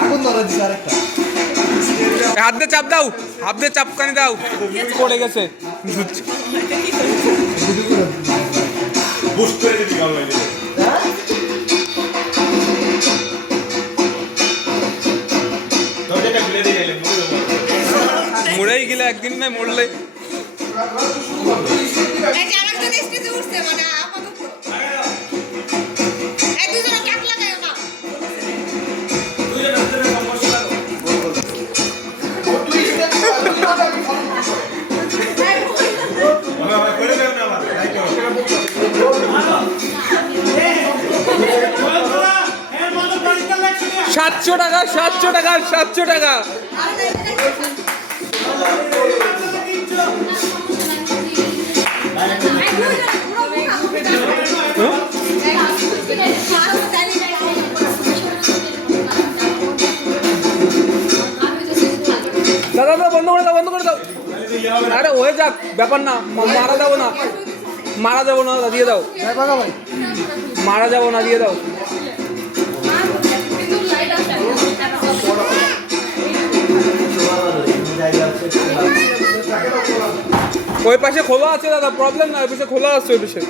আগুন ধরা দিছে আরেকটা। হাত দিয়ে চাপ দাও, হাত দিয়ে চাপকানি দাও, পড়ে গেছে। বুস্ট করে দিবি গাল বাইরে। হ্যাঁ? দরজাটা খুলে দিয়ে গেলে মরেই গেলে একদিন না মরলে এই যে আরেকজন স্টেজে উঠছে মানে আপাতত এই দুজনে কাট লাগায়ও না করে দেব না আবার তাই তো 700 টাকা, 700 টাকা, 700 টাকা। দাদা দাদা বন্ধ করে দাও, বন্ধ করে দাও। আরে হয়ে যাক, ব্যাপার না, মারা যাবো না, মারা যাবো না, দিয়ে দাও। ভাই বাগা ভাই। মারা যাবো না, দিয়ে দাও। ওই পাশে খোলা আছে দাদা, প্রবলেম না, ওই পাশে খোলা আছে, ওই পাশে।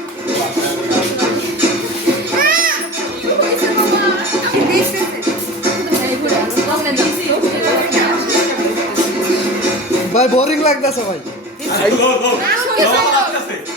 ভাই বোরিং লাগতেছে ভাই। গো গো